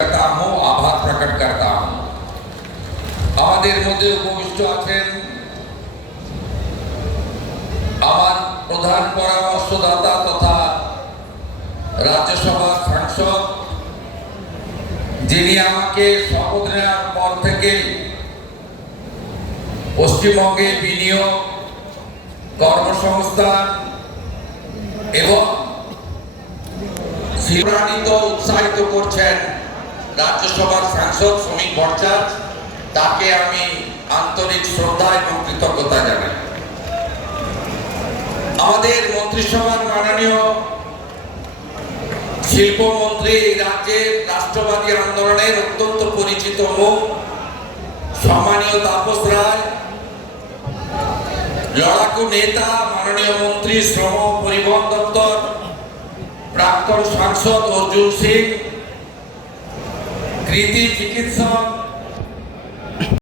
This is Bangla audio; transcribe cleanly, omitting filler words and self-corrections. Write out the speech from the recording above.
करता हूं, आभार प्रकट करता हूं। আমাদের মধ্যে উপবিষ্ট আছেন আমার প্রধান পরামর্শদাতা তথা রাজ্যসভার সাংসদ, যিনি আমাকে শপথ নেওয়ার পর থেকে পশ্চিমবঙ্গে বিনিয়োগ, কর্মসংস্থান এবং শিল্পায়িত উৎসাহিত করছেন রাজ্যসভার সাংসদ শ্রমিক ভট্টাচার্য, তাকে আমি আন্তরিক শ্রদ্ধা এবং কৃতজ্ঞতা জানাই। আমাদের মন্ত্রিসভার মাননীয় শিল্পমন্ত্রী, রাজ্যের রাষ্ট্রবাদী আন্দোলনের অত্যন্ত পরিচিত মুখ সম্মানীয় তাপস রায়, লড়াকু নেতা মাননীয় মন্ত্রী শ্রম পরিবহন দপ্তর প্রাক্তন সাংসদ অর্জুন সিং, কৃতি চিকিৎসক